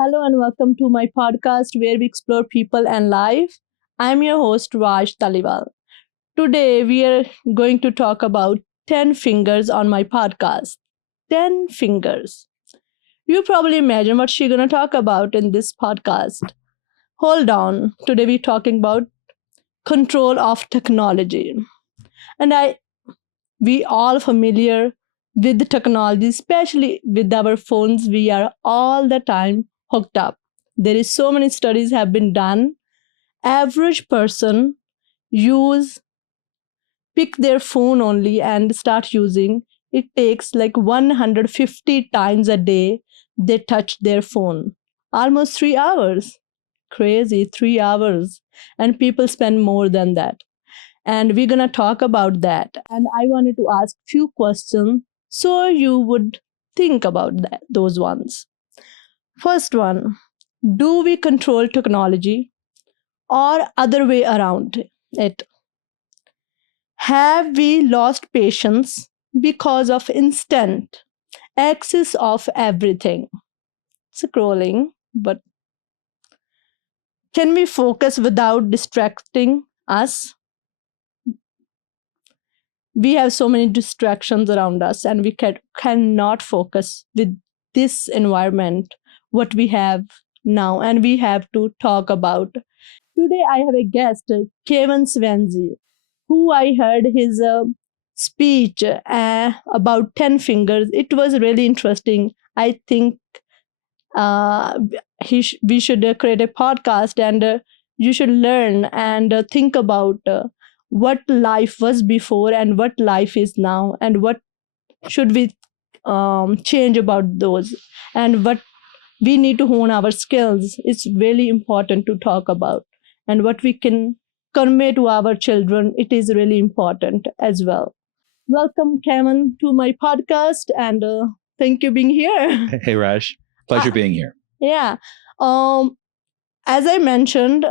Hello and welcome to my podcast where we explore people and life. I'm your host Raj Taliwal. Today we are going to talk about 10 fingers on my podcast. 10 fingers. You probably imagine what she's going to talk about in this podcast. Hold on. Today we're talking about control of technology. And we all familiar with the technology, especially with our phones. We are all the time hooked up. There is so many studies have been done. Average person use pick their phone only and start using. It takes like 150 times a day they touch their phone. Almost 3 hours. Crazy, 3 hours. And people spend more than that, and we're going to talk about that. And I wanted to ask few questions so you would think about those ones. First one, do we control technology or other way around it? Have we lost patience because of instant access of everything? Scrolling, but can we focus without distracting us? We have so many distractions around us, and we cannot focus with this environment what we have now, and we have to talk about. Today I have a guest, Kevin Swenzi, who I heard his speech about 10 fingers. It was really interesting. I think uh, we should create a podcast, and you should learn and think about what life was before and what life is now, and what should we change about those, and what we need to hone our skills. It's really important to talk about, and what we can convey to our children. It is really important as well. Welcome, Kevin, to my podcast, and thank you being here. Hey, Raj. Pleasure Uh, being here. yeah. Um, as I mentioned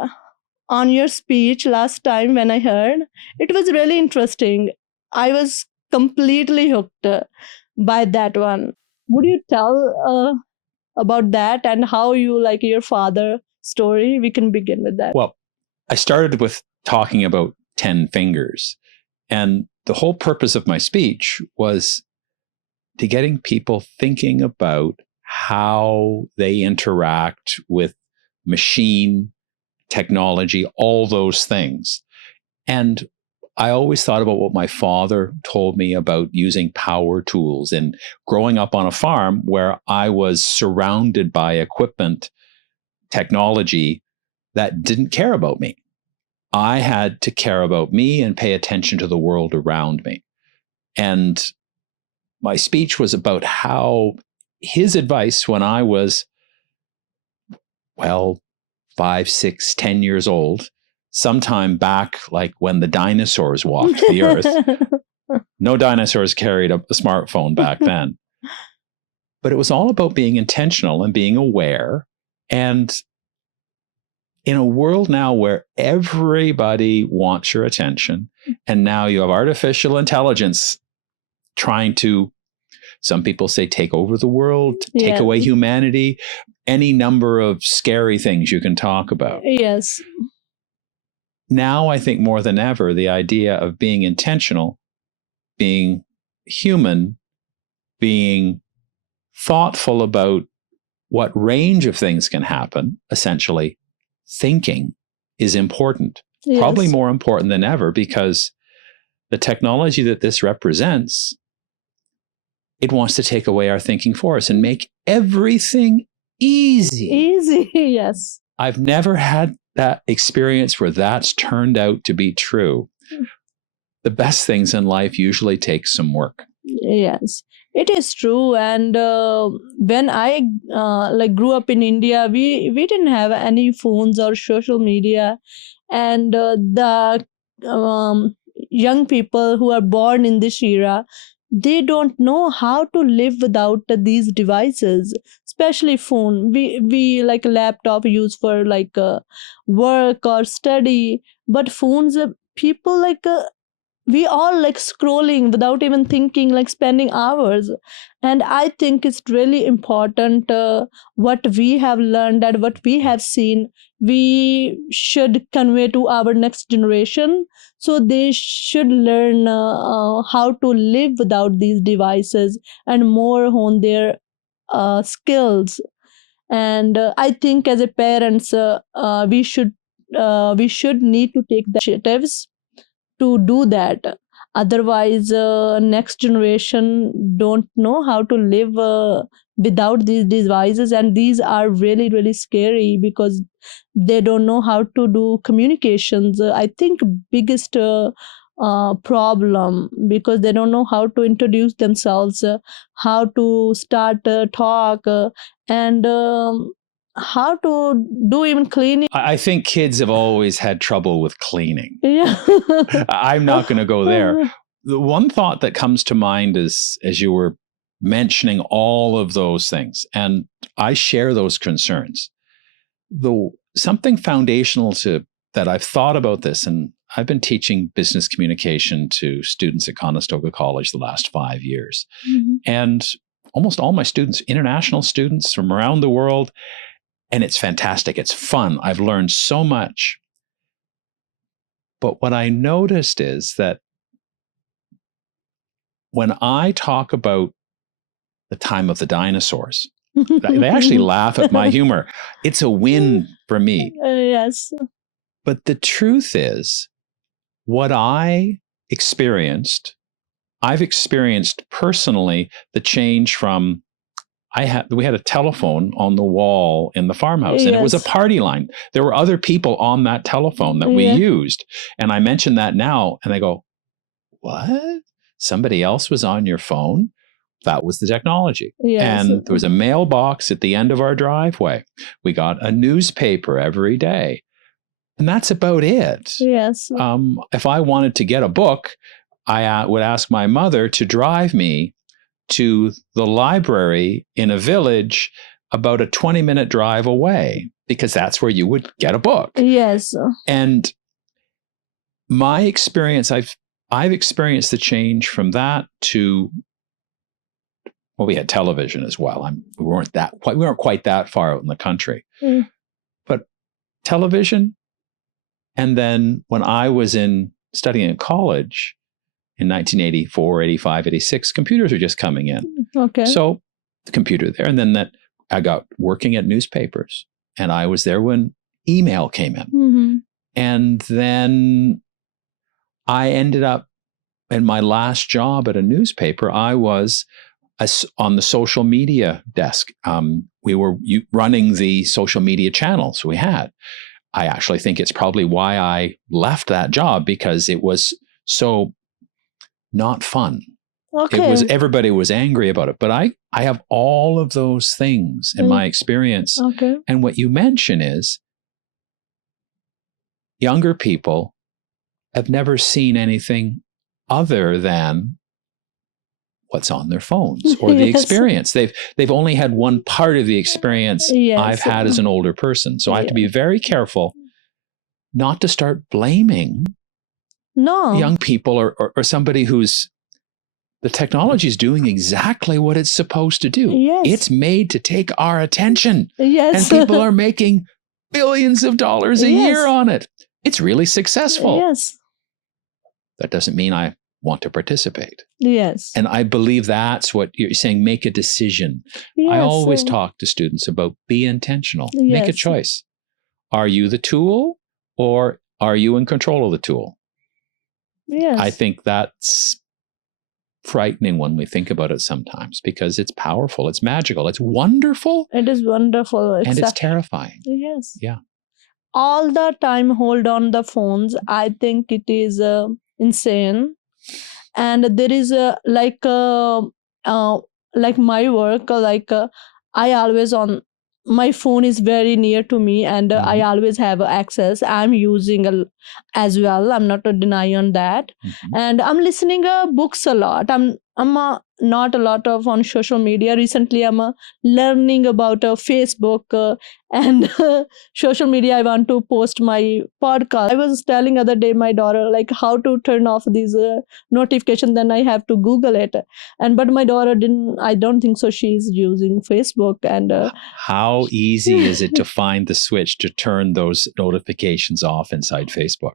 on your speech last time when I heard, it was really interesting. I was completely hooked by that one. Would you tell about that and how you like your father story? We can begin with that. Well, I started with talking about 10 fingers. And the whole purpose of my speech was to getting people thinking about how they interact with machine, technology, all those things. And I always thought about what my father told me about using power tools and growing up on a farm where I was surrounded by equipment, technology that didn't care about me. I had to care about me and pay attention to the world around me. And my speech was about how his advice when I was, well, 5, 6, 10 years old, sometime back, like when the dinosaurs walked the earth. No dinosaurs carried a smartphone back then. But it was all about being intentional and being aware. And in a world now where everybody wants your attention, and now you have artificial intelligence trying to, some people say, take over the world, take away humanity, any number of scary things you can talk about. Yes. Now, I think more than ever, the idea of being intentional, being human, being thoughtful about what range of things can happen, essentially thinking, is important. Yes. Probably more important than ever, because the technology that this represents, it wants to take away our thinking for us and make everything easy. Easy, yes. I've never had that experience where that's turned out to be true. The best things in life usually take some work. Yes, it is true. And when I grew up in India, we didn't have any phones or social media, and the young people who are born in this era, they don't know how to live without these devices, especially phone. We like laptop use for like work or study, but phones, people like we all like scrolling without even thinking, like spending hours. And I think it's really important, what we have learned and what we have seen, we should convey to our next generation, so they should learn how to live without these devices and more hone their skills. And I think as a parents, we should need to take the initiatives to do that. Otherwise, next generation don't know how to live without these devices, and these are really really scary because they don't know how to do communications. I think biggest problem, because they don't know how to introduce themselves, how to start talk, and how to do even cleaning. I think kids have always had trouble with cleaning. Yeah. I'm not going to go there. The one thought that comes to mind is, as you were mentioning all of those things, and I share those concerns. Something foundational to that I've thought about this, and I've been teaching business communication to students at Conestoga College the last 5 years. Mm-hmm. And almost all my students, international students from around the world, and it's fantastic. It's fun. I've learned so much. But what I noticed is that when I talk about the time of the dinosaurs, they actually laugh at my humor. It's a win for me. Yes. But the truth is, what I've experienced personally the change from we had a telephone on the wall in the farmhouse, and it was a party line. There were other people on that telephone that we used. And I mention that now, and they go, "What? Somebody else was on your phone?" That was the technology. Yes. And there was a mailbox at the end of our driveway. We got a newspaper every day. And that's about it. Yes. If I wanted to get a book, I would ask my mother to drive me to the library in a village about a 20-minute drive away, because that's where you would get a book. Yes. And my experience, I've experienced the change from that to, well, we had television as well. We weren't quite that far out in the country. Mm. But television, and then when I was studying in college, in 1984, 85, 86, computers were just coming in. Okay. So the computer there. And then I got working at newspapers, and I was there when email came in. Mm-hmm. And then I ended up in my last job at a newspaper. I was on the social media desk. We were running the social media channels we had. I actually think it's probably why I left that job, because it was so not fun. Okay. Everybody was angry about it. But I have all of those things in my experience. Okay. And what you mention is younger people have never seen anything other than what's on their phones or the experience. They've only had one part of the experience I've had as an older person. So I have to be very careful not to start blaming young people or somebody who's, the technology is doing exactly what it's supposed to do. Yes. It's made to take our attention. Yes. And people are making billions of dollars a year on it. It's really successful. Yes. That doesn't mean I want to participate. Yes. And I believe that's what you're saying, make a decision. Yes. I always talk to students about be intentional, make a choice. Are you the tool, or are you in control of the tool? Yes. I think that's frightening when we think about it sometimes, because it's powerful, it's magical, it's wonderful. It is wonderful. And it's terrifying. Yes. Yeah. All the time hold on the phones. I think it is insane. And there is like my work, I always on my phone is very near to me, and I always have access. I'm using as well. I'm not a deny on that. And I'm listening books a lot. I'm not a lot of on social media. Recently, I'm learning about Facebook and social media. I want to post my podcast. I was telling other day my daughter like how to turn off these notifications. Then I have to Google it, and but my daughter didn't. I don't think so. She's using Facebook and. How easy is it to find the switch to turn those notifications off inside Facebook?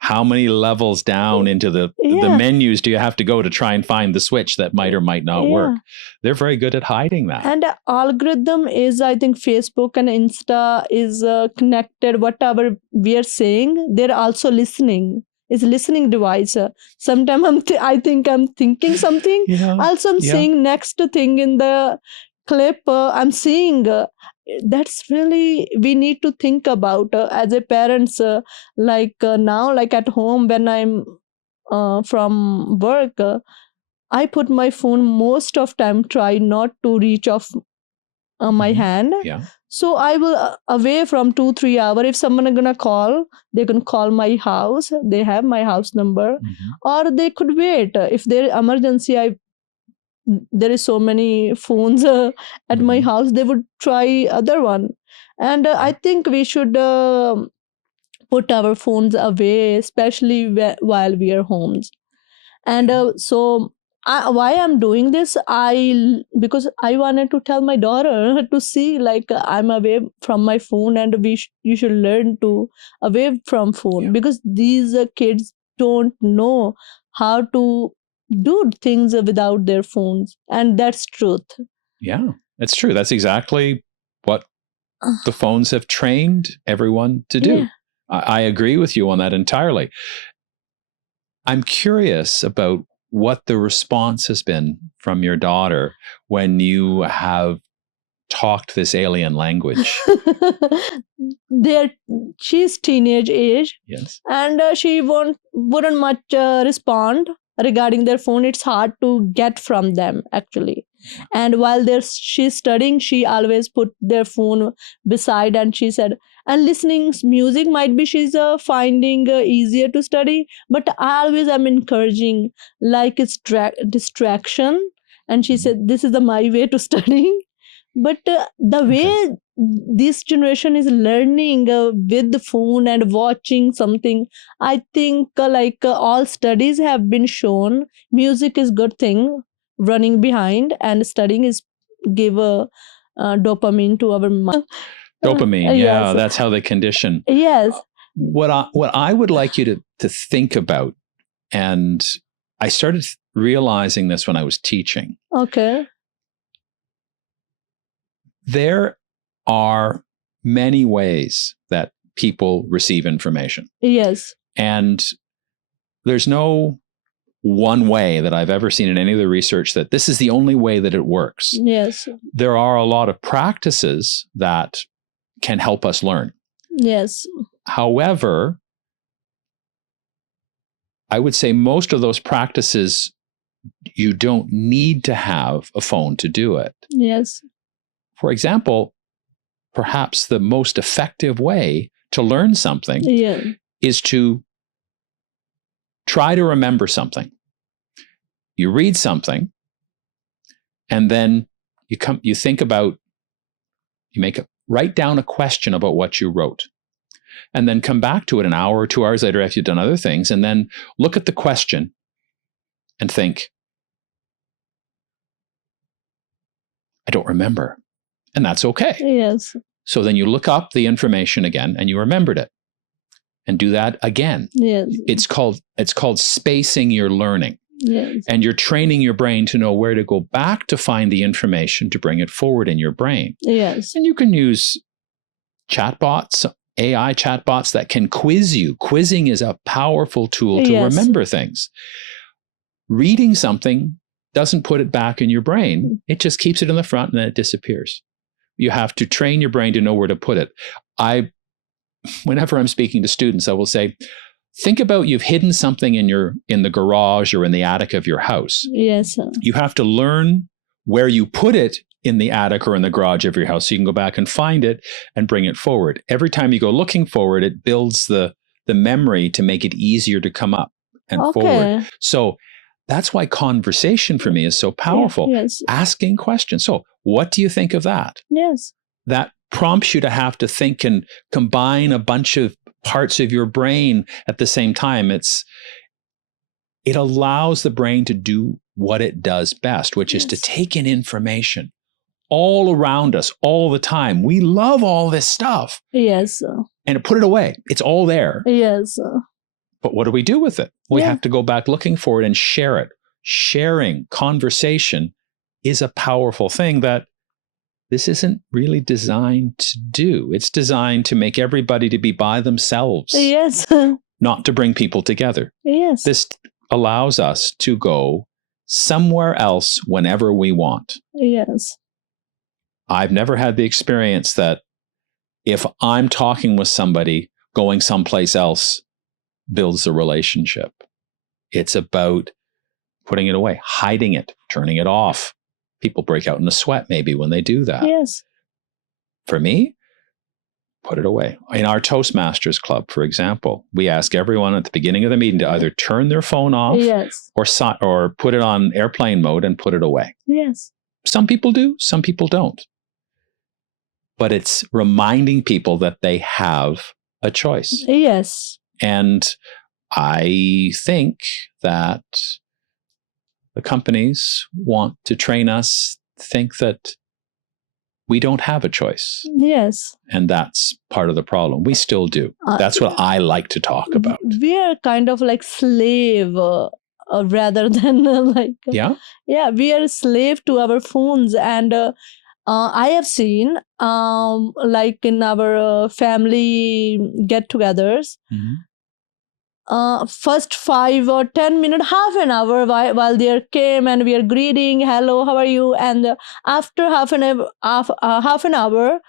How many levels down into the menus do you have to go to try and find the switch that might or might not work? They're very good at hiding that. And algorithm is, I think, Facebook and Insta is connected. Whatever we are saying, they're also listening. It's listening device. Sometimes I think I'm thinking something. Also, I'm saying next thing in the clip. I'm seeing. That's really we need to think about as a parents now like at home when I'm from work I put my phone most of time try not to reach off my hand so I will away from 2-3 hours. If someone is gonna call, they can call my house, they have my house number, or they could wait if there emergency. There is so many phones at my house, they would try other one. And I think we should put our phones away, especially while we are homes. And why I'm doing this, because I wanted to tell my daughter to see like I'm away from my phone, and you should learn to away from phone, because these kids don't know how to do things without their phones, and that's truth. Yeah, that's true. That's exactly what the phones have trained everyone to do. I agree with you on that entirely. I'm curious about what the response has been from your daughter when you have talked this alien language. She's teenage age, and she wouldn't much respond regarding their phone. It's hard to get from them actually. And while she's studying, she always put their phone beside, and she said, and listening music might be she's finding easier to study, but I always am encouraging like it's distraction. And she said this is my way to studying. But the way this generation is learning with the phone and watching something, I think all studies have been shown music is good thing running behind, and studying is give a dopamine to our mind. Dopamine, that's how they condition. What I would like you to think about, and I started realizing this when I was teaching. Okay. There are many ways that people receive information. Yes. And there's no one way that I've ever seen in any of the research that this is the only way that it works. Yes. There are a lot of practices that can help us learn. Yes. However, I would say most of those practices, you don't need to have a phone to do it. Yes. For example, perhaps the most effective way to learn something is to try to remember something. You read something, and then you think about, write down a question about what you wrote, and then come back to it an hour or 2 hours later after you've done other things, and then look at the question and think, I don't remember. And that's okay. Yes. So then you look up the information again and you remembered it, and do that again. Yes. It's called spacing your learning. Yes. And you're training your brain to know where to go back to find the information to bring it forward in your brain. Yes. And you can use chatbots, AI chatbots that can quiz you. Quizzing is a powerful tool to remember things. Reading something doesn't put it back in your brain. It just keeps it in the front and then it disappears. You have to train your brain to know where to put it. Whenever I'm speaking to students, I will say, think about you've hidden something in the garage or in the attic of your house. Yes. You have to learn where you put it in the attic or in the garage of your house so you can go back and find it and bring it forward. Every time you go looking forward, it builds the memory to make it easier to come up and forward. So that's why conversation for me is so powerful. Yes. Asking questions. So, what do you think of that? Yes. That prompts you to have to think and combine a bunch of parts of your brain at the same time. It allows the brain to do what it does best, which is to take in information all around us all the time. We love all this stuff. Yes. And put it away. It's all there. Yes. But what do we do with it? We have to go back looking for it and share it. Sharing, conversation is a powerful thing that this isn't really designed to do. It's designed to make everybody to be by themselves. Yes. Not to bring people together. Yes. This allows us to go somewhere else whenever we want. Yes. I've never had the experience that if I'm talking with somebody, going someplace else builds a relationship. It's about putting it away, hiding it, turning it off. People break out in a sweat maybe when they do that. Yes. For me, put it away. In our Toastmasters Club, for example, we ask everyone at the beginning of the meeting to either turn their phone off or put it on airplane mode and put it away. Yes. Some people do, some people don't. But it's reminding people that they have a choice. Yes. And I think that the companies want to train us to think that we don't have a choice. Yes. And that's part of the problem. We still do. That's what I like to talk about. We are kind of like slave rather than Yeah, we are slave to our phones. And I have seen like in our family get-togethers, first 5 or 10 minutes, half an hour while they came and we are greeting, hello, how are you? And after half an hour,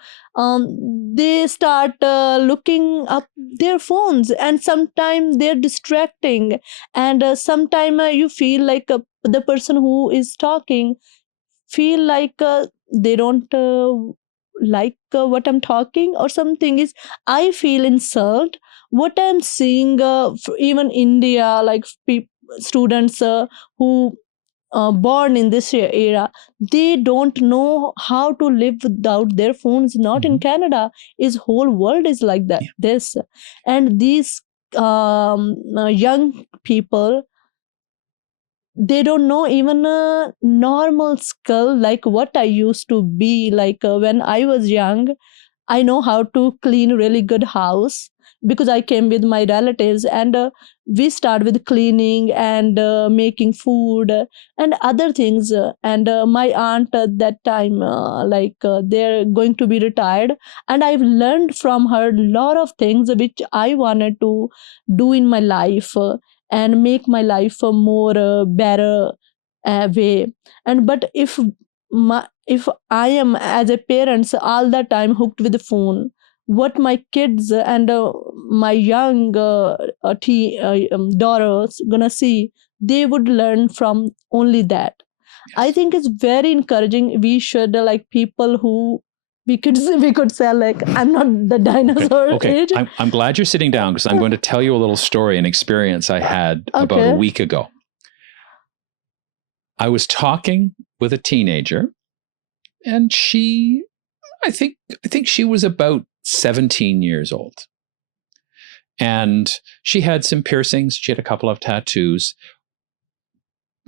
they start looking up their phones, and sometimes they're distracting, and sometimes you feel like the person who is talking feel like they don't like what I'm talking or something. Is I feel insult what I'm seeing even India, like students who born in this era, they don't know how to live without their phones. Not in Canada, is whole world is like that. This and these young people, they don't know even a normal skill like what I used to be like when I was young. I know how to clean really good house because I came with my relatives, and we start with cleaning and making food and other things. And my aunt at that time, they're going to be retired, and I've learned from her a lot of things which I wanted to do in my life and make my life a more better way. And but if I am as a parent all the time hooked with the phone, what my kids and my young daughters gonna see, they would learn from only that. I think it's very encouraging. We should like people who we could say like, I'm not the dinosaur Okay. age. I'm glad you're sitting down because I'm going to tell you a little story, an experience I had about a week ago. I was talking with a teenager, and I think she was about 17 years old. And she had some piercings. She had a couple of tattoos,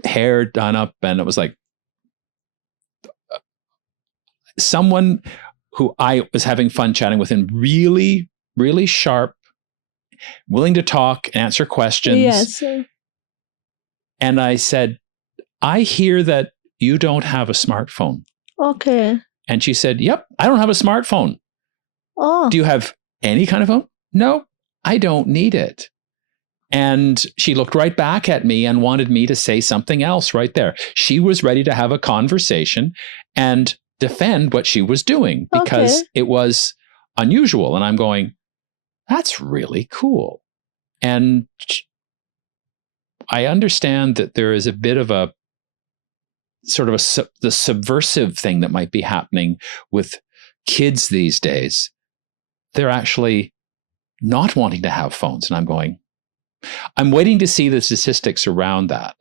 hair done up. And it was like someone who I was having fun chatting with, and really, really sharp, willing to talk, answer questions. Yes. And I said, I hear that you don't have a smartphone. Okay. And she said, yep, I don't have a smartphone. Oh. Do you have any kind of phone? No, I don't need it. And she looked right back at me and wanted me to say something else right there. She was ready to have a conversation and defend what she was doing because it was unusual. And I'm going, that's really cool. And I understand that there is a bit of a sort of the subversive thing that might be happening with kids these days. They're actually not wanting to have phones. And I'm going, I'm waiting to see the statistics around that.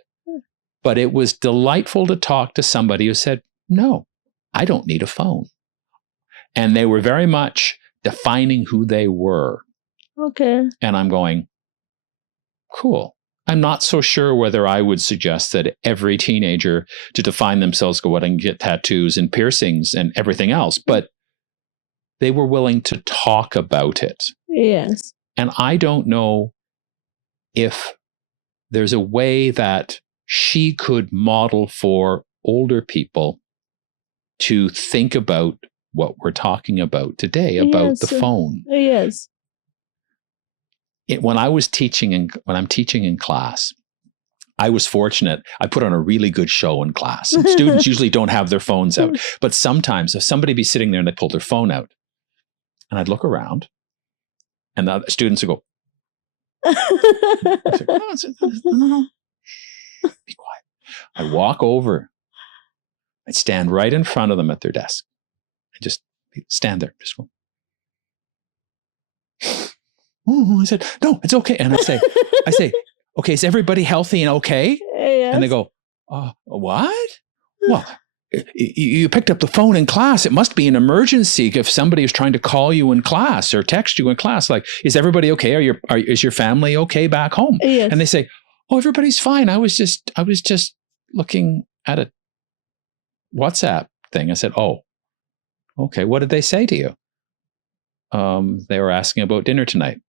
But it was delightful to talk to somebody who said, no, I don't need a phone. And they were very much defining who they were. Okay. And I'm going, cool. I'm not so sure whether I would suggest that every teenager to define themselves go out and get tattoos and piercings and everything else, but they were willing to talk about it. Yes. And I don't know if there's a way that she could model for older people to think about what we're talking about today, about the phone. Yes. When I'm teaching in class, I was fortunate. I put on a really good show in class. And students usually don't have their phones out, but sometimes if somebody be sitting there and they pull their phone out, and I'd look around, and the students would go, I say, no, be quiet. I'd walk over. I'd stand right in front of them at their desk. I just stand there, just go. I said, no, it's okay. And I say, okay, is everybody healthy and okay? Yes. And they go, what? Well, you picked up the phone in class. It must be an emergency if somebody is trying to call you in class or text you in class. Like, is everybody okay? Is your family okay back home? Yes. And they say, oh, everybody's fine. I was just looking at a WhatsApp thing. I said, oh, okay. What did they say to you? They were asking about dinner tonight.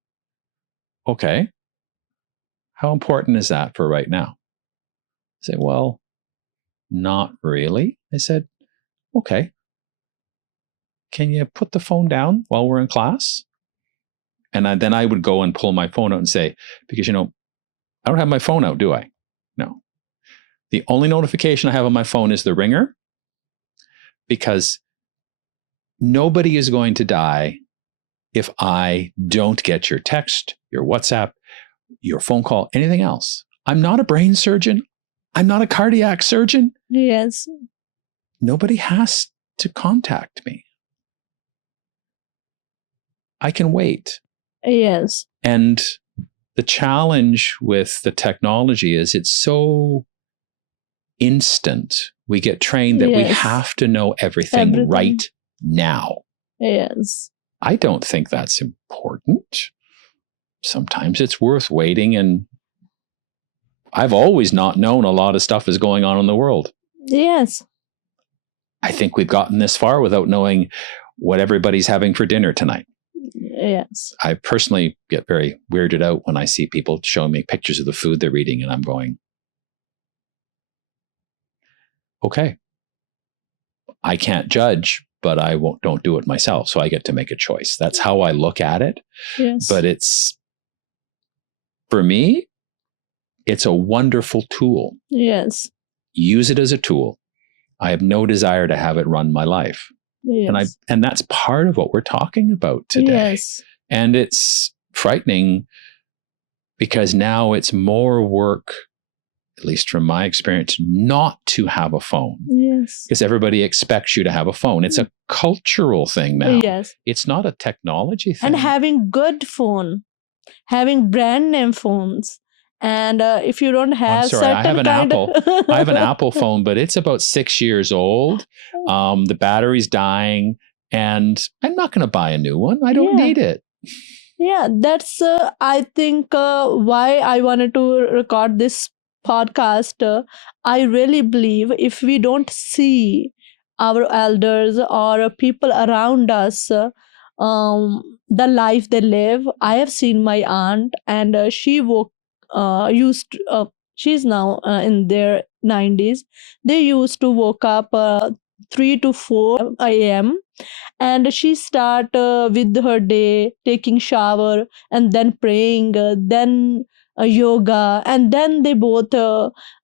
Okay. How important is that for right now? I said, well, not really. I said, okay. Can you put the phone down while we're in class? And then I would go and pull my phone out and say, because, I don't have my phone out, do I? No. The only notification I have on my phone is the ringer, because nobody is going to die if I don't get your text, your WhatsApp, your phone call, anything else. I'm not a brain surgeon. I'm not a cardiac surgeon. Yes. Nobody has to contact me. I can wait. Yes. And the challenge with the technology is it's so instant. We get trained that we have to know everything right now. Yes. I don't think that's important. Sometimes it's worth waiting. And I've always not known a lot of stuff is going on in the world. Yes. I think we've gotten this far without knowing what everybody's having for dinner tonight. Yes. I personally get very weirded out when I see people showing me pictures of the food they're eating, and I'm going, okay, I can't judge, but I don't do it myself. So I get to make a choice. That's how I look at it. Yes. But for me, it's a wonderful tool. Yes. Use it as a tool. I have no desire to have it run my life. Yes. And that's part of what we're talking about today. Yes. And it's frightening because now it's more work, at least from my experience, not to have a phone. Yes. Because everybody expects you to have a phone. It's a cultural thing now. Yes. It's not a technology thing. And having good phone, having brand name phones. And if you don't have I have an Apple. I have an Apple phone, but it's about 6 years old. The battery's dying, and I'm not going to buy a new one. I don't need it. Yeah, that's I think why I wanted to record this podcast. I really believe if we don't see our elders or people around us, the life they live. I have seen my aunt, and she she's now in their 90s. They used to woke up 3 to 4 a.m. and she start with her day taking shower and then praying, then yoga, and then they both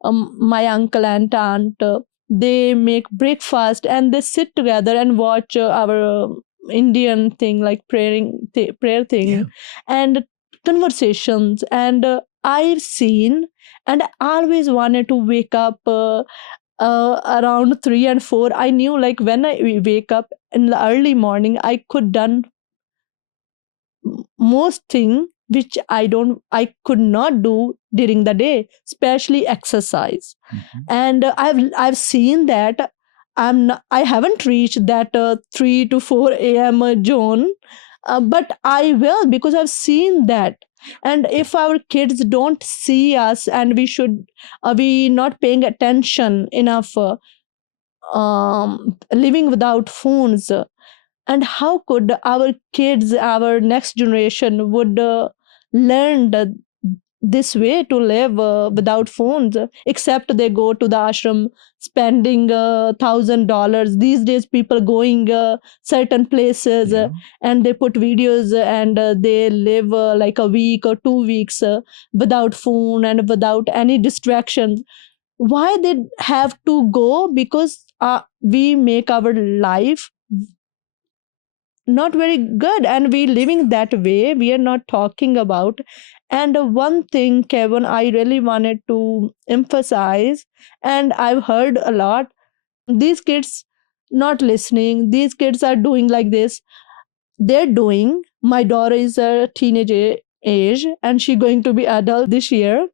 my uncle and aunt, they make breakfast and they sit together and watch our Indian thing like prayer thing and conversations. And I've seen and always wanted to wake up around 3 and 4. I knew like when I wake up in the early morning I could done most thing which I could not do during the day, especially exercise. Mhm. And I've seen that I haven't reached that 3 to 4 a.m. Zone, but I will, because I've seen that. And if our kids don't see us, and we not paying attention enough, living without phones, and how could our kids, our next generation would learn this way to live without phones, except they go to the ashram spending $1,000. These days people going certain places, Yeah. and they put videos, and they live like a week or 2 weeks without phone and without any distractions. Why they have to go? Because we make our life not very good, and we living that way, we are not talking about. And one thing, Kevin, I really wanted to emphasize, and I've heard a lot, these kids not listening, these kids are doing like this. They're doing, my daughter is a teenage age, and she going to be adult this year.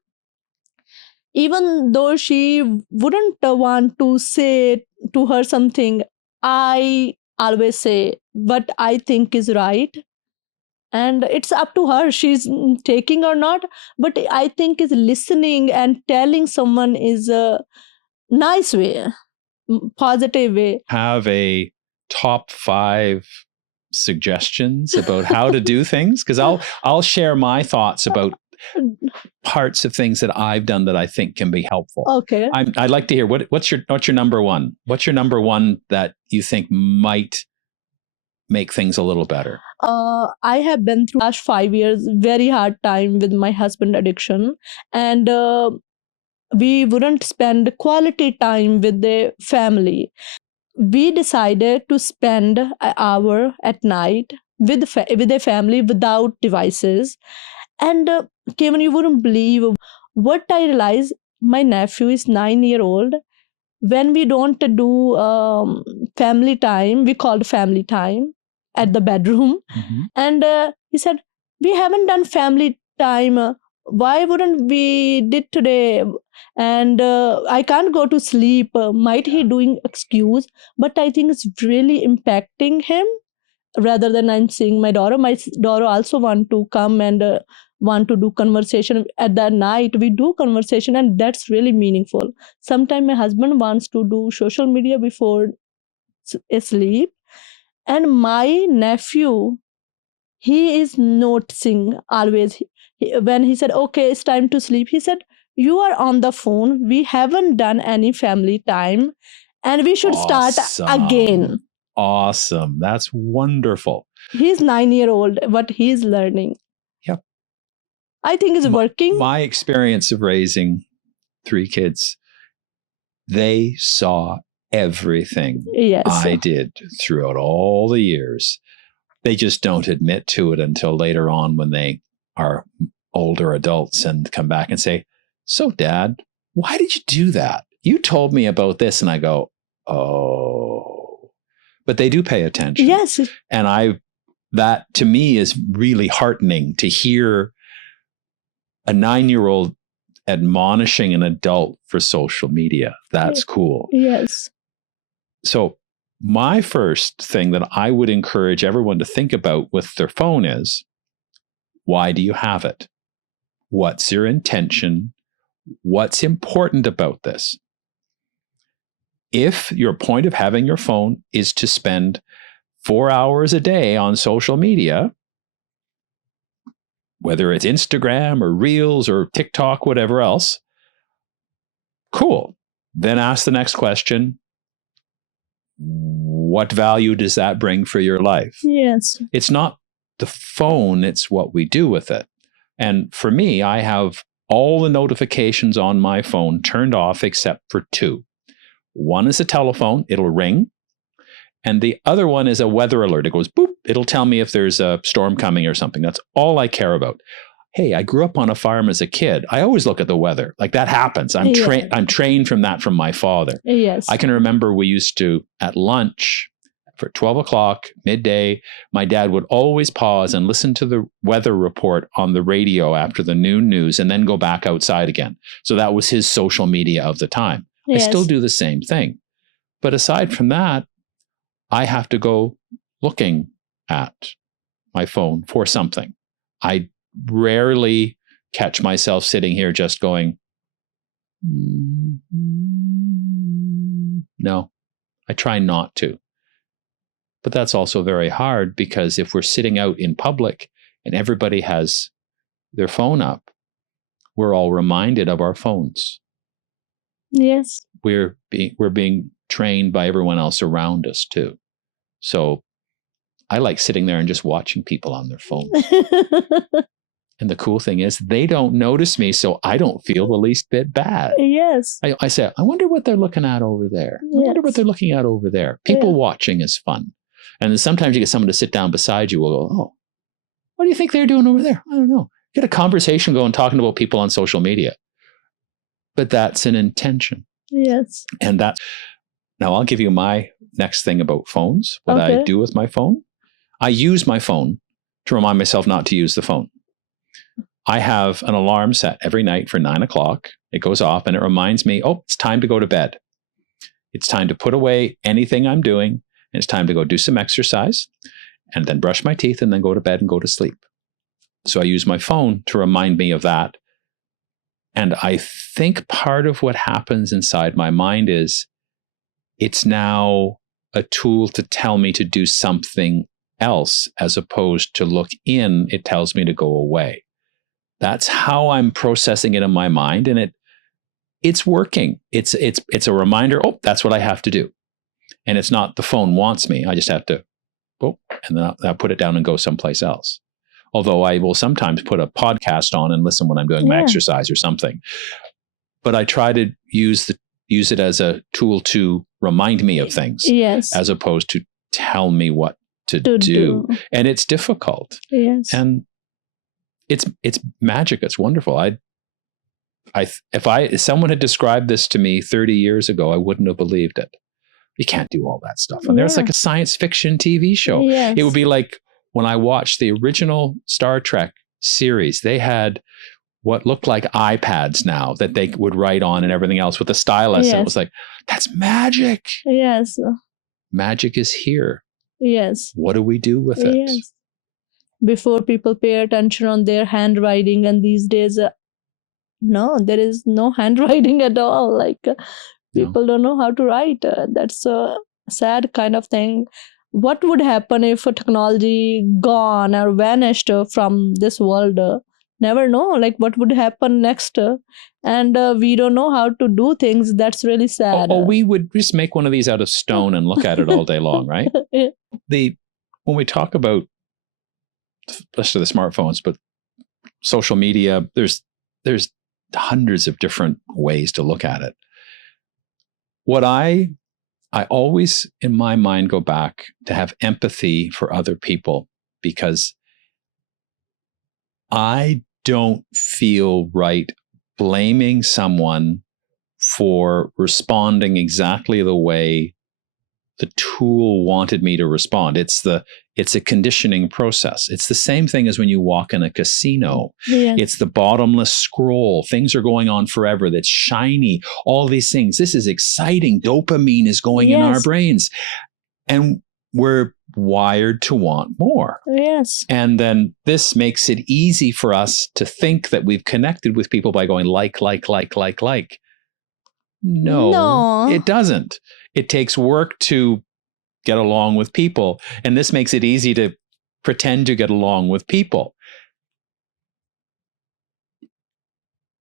Even though she wouldn't want to say to her something, I always say what I think is right, and it's up to her, she's taking or not. But I think is listening and telling someone is a nice way, positive way. Have a top 5 suggestions about how to do things? Because I'll share my thoughts about parts of things that I've done that I think can be helpful. Okay. I'd like to hear what's your number one? What's your number one that you think might make things a little better? I have been through last 5 years very hard time with my husband addiction, and we wouldn't spend quality time with the family. We decided to spend an hour at night with the family without devices. And Kevin, you wouldn't believe what I realized. My nephew is 9 year old. When we don't do family time, we called family time at the bedroom. Mhm. And he said, we haven't done family time. Why wouldn't we did today? And I can't go to sleep. Might he doing excuse? But I think it's really impacting him. Rather than I'm seeing my daughter, daughter also want to come and want to do conversation at that night. We do conversation, and that's really meaningful. Sometimes my husband wants to do social media before sleep, and my nephew, he is noticing always. When he said, okay, it's time to sleep, he said, you are on the phone, we haven't done any family time, and we should start again. Awesome. That's wonderful. He's 9 year old, but he's learning. Yep. I think it's working. My experience of raising 3 kids, they saw everything Yes. I did throughout all the years. They just don't admit to it until later on when they are older adults and come back and say, so Dad, why did you do that? You told me about this. And I go, oh, but they do pay attention. Yes. And that to me is really heartening to hear a 9-year-old admonishing an adult for social media. That's cool. Yes. So my first thing that I would encourage everyone to think about with their phone is, why do you have it? What's your intention? What's important about this? If your point of having your phone is to spend 4 hours a day on social media, whether it's Instagram or Reels or TikTok, whatever else, cool. Then ask the next question. What value does that bring for your life? Yes. It's not the phone, it's what we do with it. And for me, I have all the notifications on my phone turned off except for 2. One is a telephone, it'll ring. And the other one is a weather alert. It goes boop, it'll tell me if there's a storm coming or something. That's all I care about. Hey, I grew up on a farm as a kid. I always look at the weather. Like that happens. I'm trained from that from my father. Yes. I can remember we used to, at lunch, for 12 o'clock, midday, my dad would always pause and listen to the weather report on the radio after the noon news and then go back outside again. So that was his social media of the time. I still Yes. do the same thing. But aside from that, I have to go looking at my phone for something. I rarely catch myself sitting here just going, no, I try not to. But that's also very hard because if we're sitting out in public and everybody has their phone up, we're all reminded of our phones. Yes. We're being trained by everyone else around us too. So I like sitting there and just watching people on their phone. And the cool thing is they don't notice me, so I don't feel the least bit bad. Yes. I say, I wonder what they're looking at over there. I wonder what they're looking at over there. People watching is fun. And then sometimes you get someone to sit down beside you. We'll go, oh, what do you think they're doing over there? I don't know. Get a conversation going talking about people on social media. But that's an intention. Yes. And now I'll give you my next thing about phones, what I do with my phone. I use my phone to remind myself not to use the phone. I have an alarm set every night for 9 o'clock. It goes off and it reminds me, oh, it's time to go to bed. It's time to put away anything I'm doing. And it's time to go do some exercise and then brush my teeth and then go to bed and go to sleep. So I use my phone to remind me of that. And I think part of what happens inside my mind is it's now a tool to tell me to do something else as opposed to look in. It tells me to go away. That's how I'm processing it in my mind. And it's working. It's a reminder. Oh, that's what I have to do. And it's not the phone wants me. I just have to, and then I'll put it down and go someplace else. Although I will sometimes put a podcast on and listen when I'm doing my exercise or something. But I try to use it as a tool to remind me of things, as opposed to tell me what to do. And it's difficult. Yes. And it's magic. It's wonderful. If someone had described this to me 30 years ago, I wouldn't have believed it. You can't do all that stuff. And there's like a science fiction TV show. Yes. It would be like when I watched the original Star Trek series, they had what looked like iPads now that they would write on and everything else with a stylus. And it was like, that's magic. Yes. Magic is here. Yes. What do we do with it? Yes. Before people pay attention on their handwriting, and these days, no, there is no handwriting at all. Like people don't know how to write. That's a sad kind of thing. What would happen if technology gone or vanished from this world? Never know. Like what would happen next? And we don't know how to do things. That's really sad. We would just make one of these out of stone and look at it all day long, right? When we talk about, especially the smartphones, but social media, there's hundreds of different ways to look at it. What I always, in my mind, go back to have empathy for other people, because I don't feel right blaming someone for responding exactly the way the tool wanted me to respond. It's a conditioning process. It's the same thing as when you walk in a casino. Yes. It's the bottomless scroll. Things are going on forever. That's shiny. All these things. This is exciting. Dopamine is going in our brains. And we're wired to want more. Yes. And then this makes it easy for us to think that we've connected with people by going like. No, it doesn't. It takes work to get along with people. And this makes it easy to pretend to get along with people.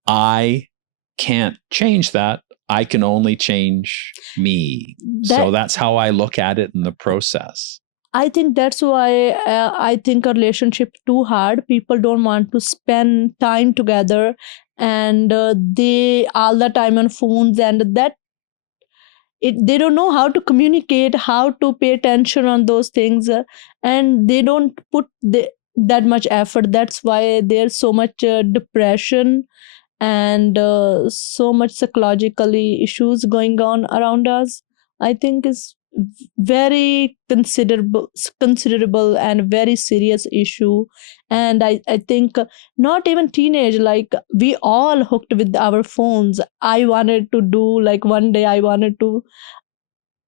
I can't change that. I can only change me. So that's how I look at it in the process. I think that's why I think a relationship too hard. People don't want to spend time together, and they all the time on phones, and they don't know how to communicate, how to pay attention on those things, and they don't put that much effort. That's why there's so much depression and so much psychologically issues going on around us. I think is very considerable and very serious issue. And I think not even teenage, like we all hooked with our phones. I wanted to do, like one day I wanted to,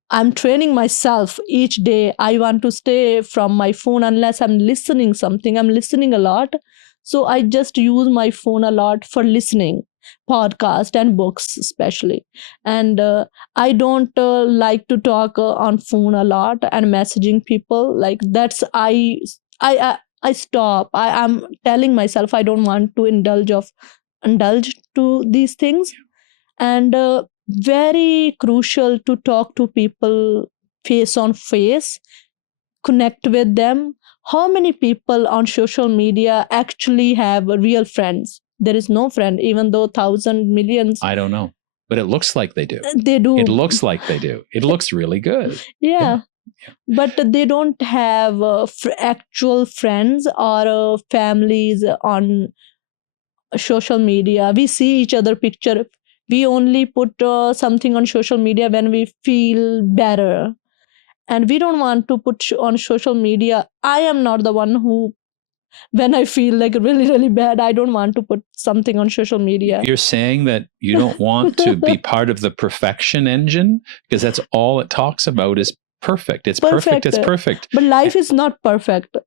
I'm training myself each day. I want to stay from my phone unless I'm listening something. I'm listening a lot. So I just use my phone a lot for listening, podcast and books especially. And I don't like to talk on phone a lot and messaging people. Like that's I stop. I'm telling myself I don't want to indulge to these things. And very crucial to talk to people face on face, connect with them. How many people on social media actually have real friends? There is no friend, even though thousand millions. I don't know, but it looks like they do. They do. It looks like they do. It looks really good. Yeah. But they don't have actual friends or families on social media. We see each other picture. We only put something on social media when we feel better, and we don't want to put on social media. I am not the one who, when I feel like really bad, I don't want to put something on social media. You're saying that you don't want to be part of the perfection engine, because that's all it talks about is perfect. It's perfect. It's perfect. But life is not perfect.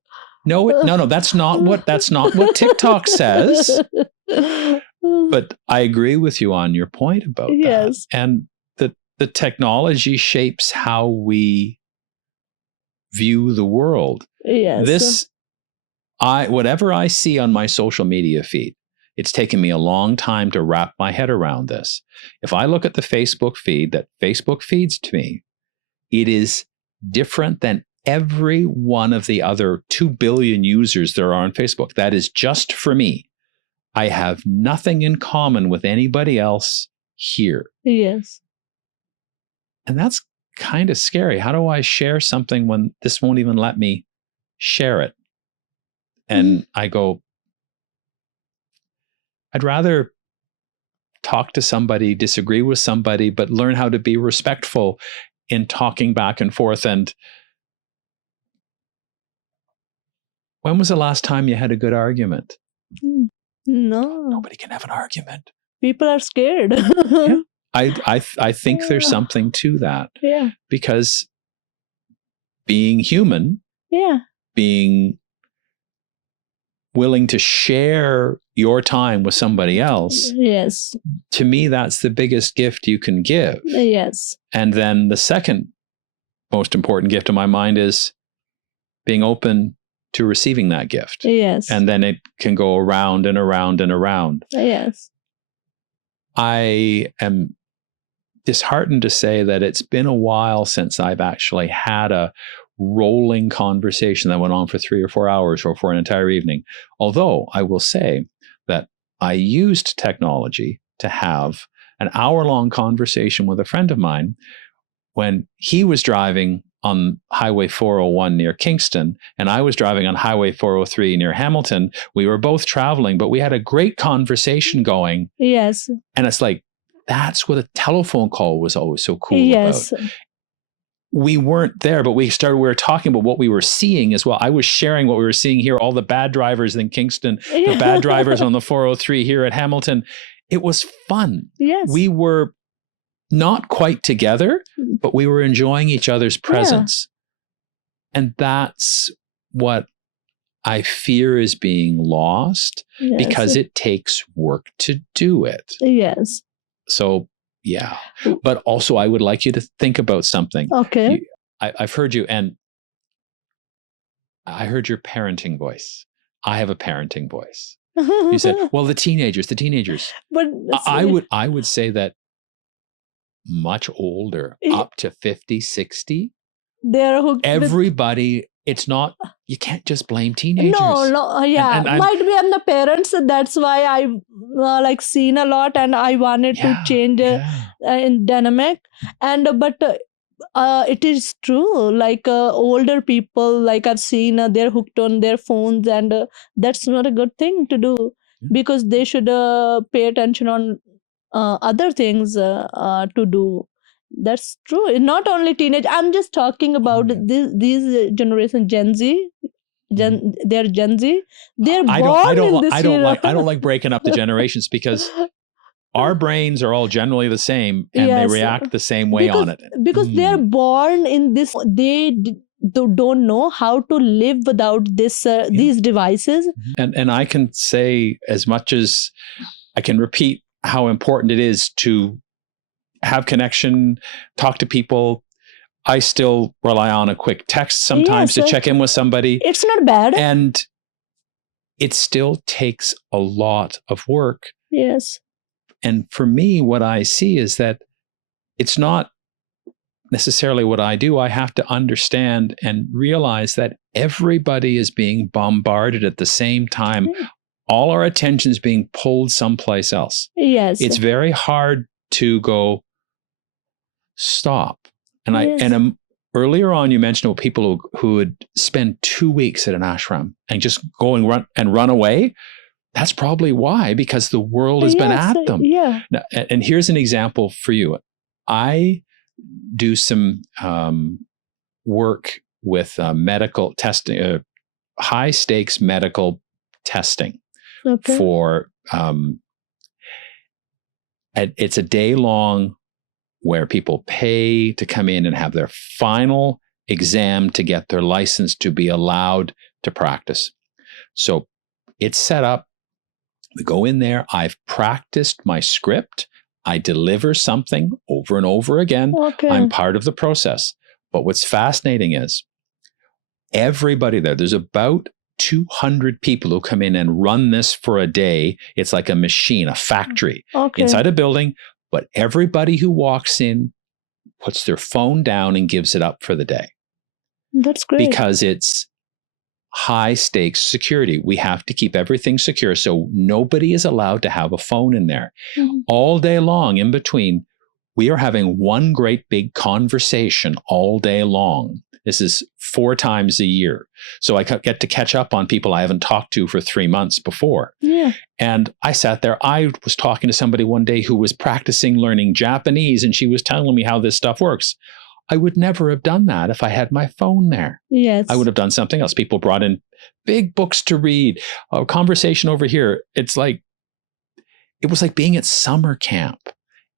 No, that's not what TikTok says. But I agree with you on your point about that. And the technology shapes how we view the world. Whatever I see on my social media feed, it's taken me a long time to wrap my head around this. If I look at the Facebook feed that Facebook feeds to me, it is different than every one of the other 2 billion users there are on Facebook. That is just for me. I have nothing in common with anybody else here. Yes. And that's kind of scary. How do I share something when this won't even let me share it? And I go, I'd rather talk to somebody, disagree with somebody, but learn how to be respectful in talking back and forth. And when was the last time you had a good argument? No. Nobody can have an argument. People are scared. Yeah. I think there's something to that. Yeah. Because being human, being willing to share your time with somebody else, to me, that's the biggest gift you can give. And then the second most important gift in my mind is being open to receiving that gift. And then it can go around and around and around. I am disheartened to say that it's been a while since I've actually had a rolling conversation that went on for 3 or 4 hours or for an entire evening. Although I will say that I used technology to have an hour-long conversation with a friend of mine when he was driving on Highway 401 near Kingston, and I was driving on Highway 403 near Hamilton. We were both traveling, but we had a great conversation going. And it's like, that's what a telephone call was always so cool about. We weren't there, but we were talking about what we were seeing as well. I was sharing what we were seeing here, all the bad drivers in Kingston, the bad drivers on the 403 here at Hamilton. It was fun. We were not quite together, but we were enjoying each other's presence. And that's what I fear is being lost because it takes work to do it. So, yeah. But also, I would like you to think about something. Okay. I've heard you, and I heard your parenting voice. I have a parenting voice. You said, well, the teenagers. But I would say that much older, up to 50, 60, they're hooked. Everybody, it's not, you can't just blame teenagers. No, yeah. Might be I'm the parents. That's why I've seen a lot, and I wanted to change in dynamic. And but it is true. Older people, I've seen, they're hooked on their phones, and that's not a good thing to do, because they should pay attention on other things to do. That's true. Not only teenage. I'm just talking about these generation Gen Z. They're Gen Z. They're born in this era. I don't like breaking up the generations because our brains are all generally the same and they Yes, react the same way because on it. because they're born in this. Don't know how to live without these devices. And I can say as much as I can repeat how important it is to have connection, talk to people. I still rely on a quick text sometimes to check in with somebody. It's not bad. And it still takes a lot of work. Yes. And for me, what I see is that it's not necessarily what I do. I have to understand and realize that everybody is being bombarded at the same time. All our attention is being pulled someplace else. Yes. It's very hard to go stop. And earlier on, you mentioned people who would spend 2 weeks at an ashram and just go and run away. That's probably why, because the world has been at them. Yeah. Now, and here's an example for you. I do some work with medical testing, high stakes medical testing for, it's a day long where people pay to come in and have their final exam to get their license to be allowed to practice. So it's set up. We go in there. I've practiced my script. I deliver something over and over again. I'm part of the process. But what's fascinating is everybody there's about 200 people who come in and run this for a day. It's like a machine, a factory inside a building. But everybody who walks in puts their phone down and gives it up for the day. That's great. Because it's high stakes security. We have to keep everything secure. So nobody is allowed to have a phone in there. All day long in between, we are having one great big conversation all day long. This is 4 times a year. So I get to catch up on people I haven't talked to for 3 months before. Yeah. And I sat there. I was talking to somebody one day who was practicing learning Japanese, and she was telling me how this stuff works. I would never have done that if I had my phone there. Yes. I would have done something else. People brought in big books to read, a conversation over here. It was like being at summer camp.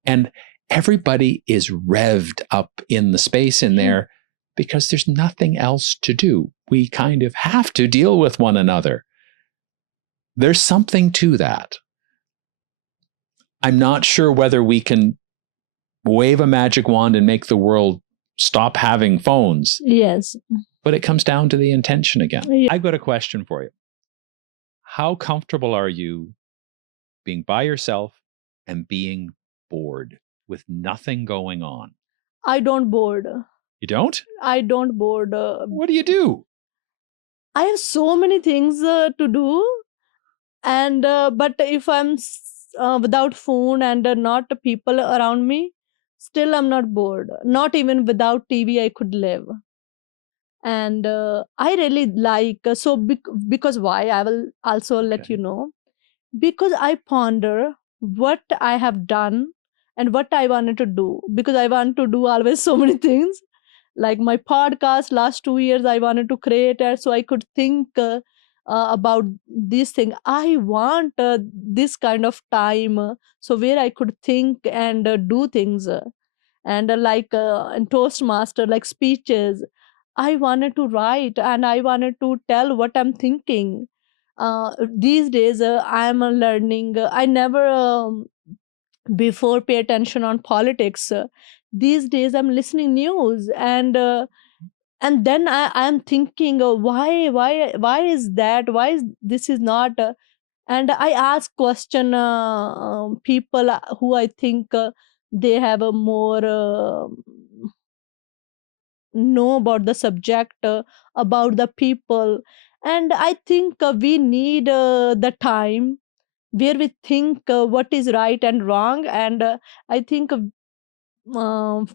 And everybody is revved up in the space in there because there's nothing else to do. We kind of have to deal with one another. There's something to that. I'm not sure whether we can wave a magic wand and make the world stop having phones. Yes. But it comes down to the intention again. Yeah. I've got a question for you. How comfortable are you being by yourself and being bored with nothing going on? I don't bored. You don't? I don't bored. What do you do? I have so many things to do. And but if I'm without phone and not people around me, still I'm not bored. Not even without TV I could live. And I really like because why I will also let you know, because I ponder what I have done and what I wanted to do, because I want to do always so many things. Like my podcast last 2 years I wanted to create it so I could think about this thing. I want this kind of time, so where I could think and do things, and like in Toastmaster, like speeches. I wanted to write and I wanted to tell what I'm thinking. These days I'm learning. I never before pay attention on politics. These days I'm listening news, and then I'm thinking, why is that? Why is this is not? And I ask question people who I think they have a more know about the subject, about the people. And I think we need the time where we think what is right and wrong. And I think uh,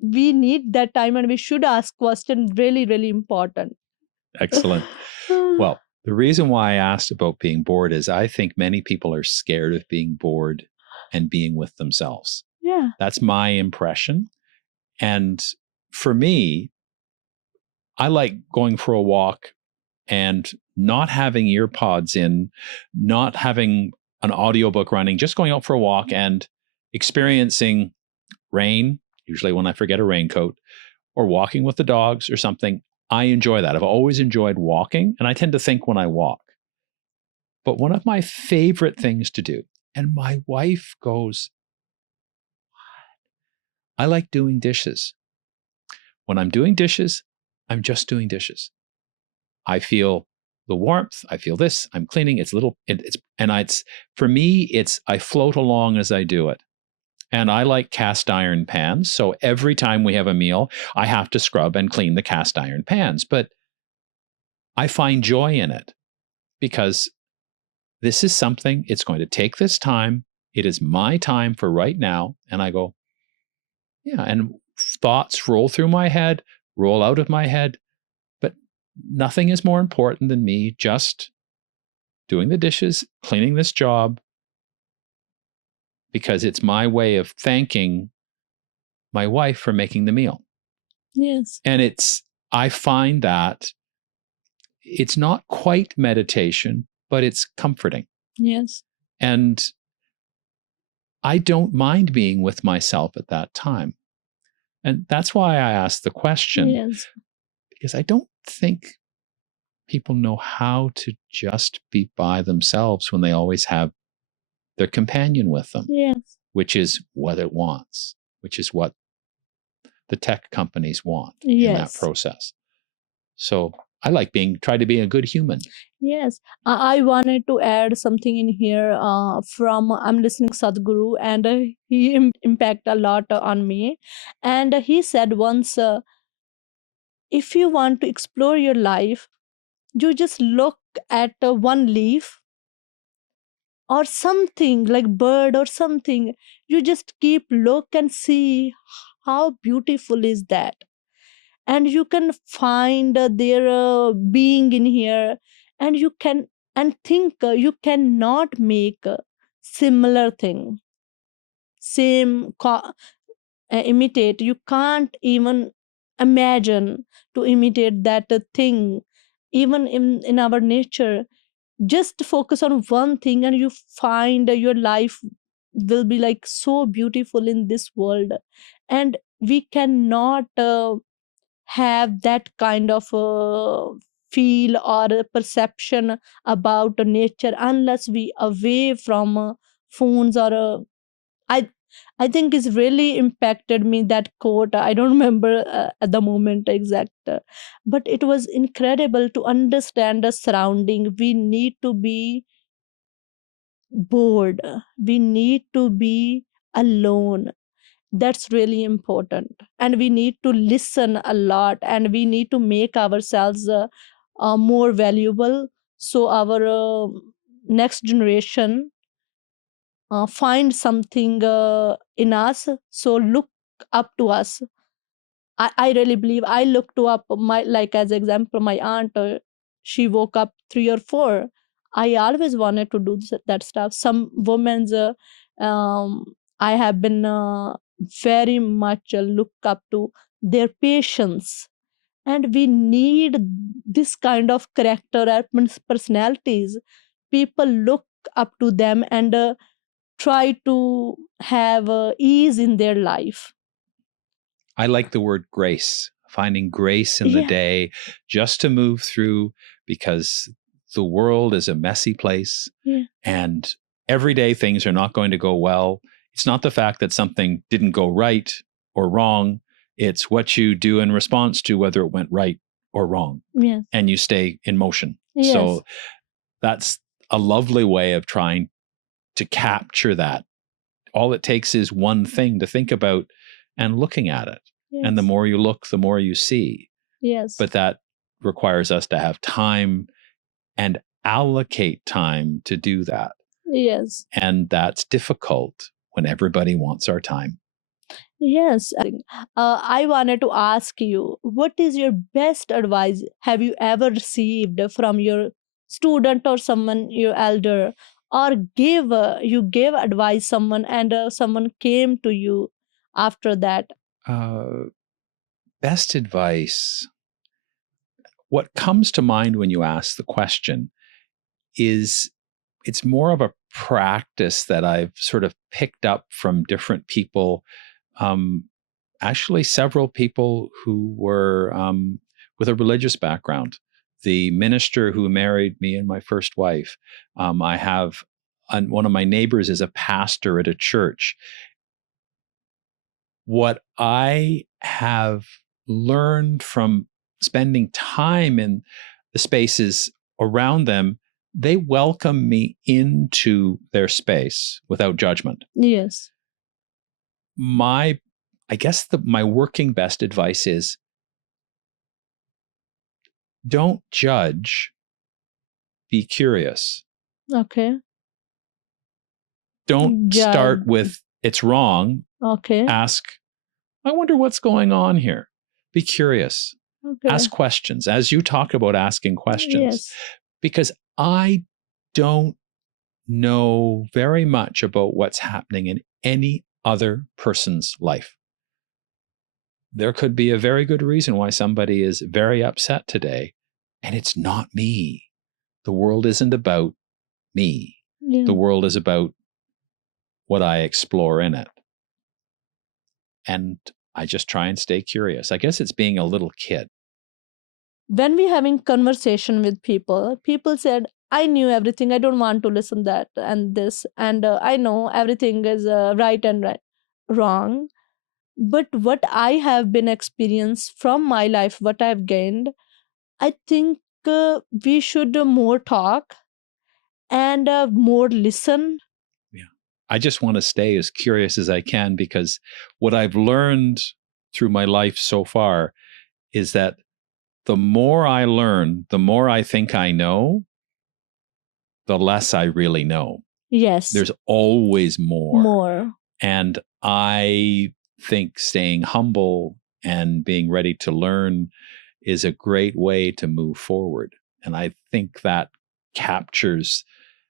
we need that time, and we should ask question really, really important. Excellent. Well, the reason why I asked about being bored is I think many people are scared of being bored and being with themselves. Yeah. That's my impression. And for me, I like going for a walk and not having ear pods in, not having an audiobook running, just going out for a walk and experiencing rain, usually when I forget a raincoat, or walking with the dogs or something. I enjoy that. I've always enjoyed walking, and I tend to think when I walk. But one of my favorite things to do, and my wife goes, I like doing dishes. When I'm doing dishes, I'm just doing dishes. I feel the warmth. I feel this. I'm cleaning. It's little. It's for me. It's I float along as I do it. And I like cast iron pans. So every time we have a meal, I have to scrub and clean the cast iron pans. But I find joy in it because this is something, it's going to take this time. It is my time for right now. And I go, yeah. And thoughts roll through my head, roll out of my head. But nothing is more important than me just doing the dishes, cleaning this job, because it's my way of thanking my wife for making the meal. Yes. And I find that it's not quite meditation, but it's comforting. Yes. And I don't mind being with myself at that time. And that's why I asked the question, Yes. because I don't think people know how to just be by themselves when they always have their companion with them, Yes. which is what it wants, which is what the tech companies want in that Yes. process. So I like try to be a good human. Yes, I wanted to add something in here from I'm listening Sadhguru, and he impact a lot on me. And he said once, if you want to explore your life, you just look at one leaf or something like bird or something. You just keep look and see how beautiful is that, and you can find their being in here, and you can and think you cannot make a similar thing, imitate. You can't even imagine to imitate that thing, even in our nature. Just focus on one thing and you find your life will be like so beautiful in this world. And we cannot have that kind of feel or a perception about nature unless we away from phones or i I think it's really impacted me, that quote. I don't remember at the moment exact, but it was incredible to understand the surrounding. We need to be bored, we need to be alone. That's really important, and we need to listen a lot, and we need to make ourselves more valuable, so our next generation find something in us, so look up to us. I really believe I look to up my, like as example, my aunt, she woke up 3 or 4. I always wanted to do that stuff. Some women's I have been very much look up to their patience, and we need this kind of character and personalities. People look up to them and try to have ease in their life. I like the word grace, finding grace in the Yeah. day just to move through, because the world is a messy place Yeah. and every day things are not going to go well. It's not the fact that something didn't go right or wrong. It's what you do in response to whether it went right or wrong. Yes. And you stay in motion. Yes. So that's a lovely way of trying to capture that. All it takes is one thing to think about and looking at it. Yes. And the more you look, the more you see. Yes. But that requires us to have time and allocate time to do that. Yes. And that's difficult when everybody wants our time. Yes. I wanted to ask you, what is your best advice have you ever received from your student or someone your elder, or you gave advice someone and someone came to you after that? Uh, best advice. What comes to mind when you ask the question is it's more of a practice that I've sort of picked up from different people. Um, Actually, several people who were with a religious background. The minister who married me and my first wife. I have one of my neighbors is a pastor at a church. What I have learned from spending time in the spaces around them, they welcome me into their space without judgment. Yes. My, I guess my working best advice is don't judge, be curious. Okay. Don't start Judge. with it's wrong. Okay. Ask, I wonder what's going on here. Be curious. Okay. Ask questions as you talk about asking questions, Yes. because I don't know very much about what's happening in any other person's life. There could be a very good reason why somebody is very upset today, and it's not me. The world isn't about me. Yeah. The world is about what I explore in it. And I just try and stay curious. I guess it's being a little kid. When we having conversation with people, people said, I knew everything. I don't want to listen that and this. And I know everything is right and wrong. But what I have been experienced from my life, what I've gained, I think we should more talk and more listen. Yeah. I just want to stay as curious as I can, because what I've learned through my life so far is that the more I learn, the more I think I know, the less I really know. Yes. There's always more. More. And I think staying humble and being ready to learn is a great way to move forward. And I think that captures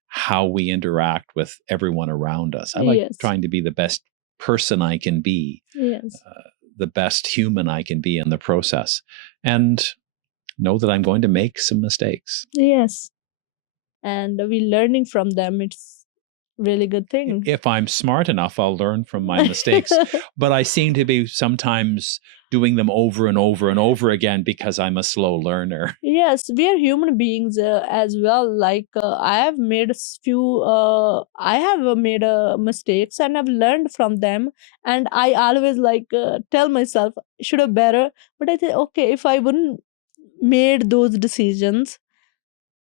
how we interact with everyone around us. I like Yes. trying to be the best person I can be, Yes. the best human I can be in the process, and know that I'm going to make some mistakes. Yes. And we learning from them. It's really good thing. If I'm smart enough, I'll learn from my mistakes. But I seem to be sometimes doing them over and over and over again because I'm a slow learner. Yes, we are human beings as well. Like I have made I have made mistakes and I've learned from them. And I always like tell myself should have better. But I think okay, if I wouldn't made those decisions,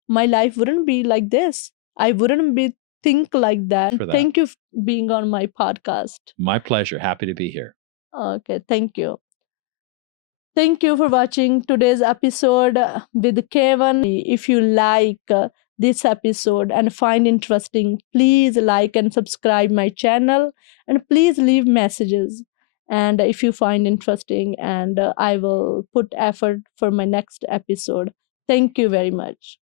my life wouldn't be like this. I wouldn't be think like that. For that. Thank you for being on my podcast. My pleasure. Happy to be here. Okay, thank you. Thank you for watching today's episode with Kevin. If you like this episode and find interesting, please like and subscribe my channel and please leave messages. And if you find interesting, and I will put effort for my next episode. Thank you very much.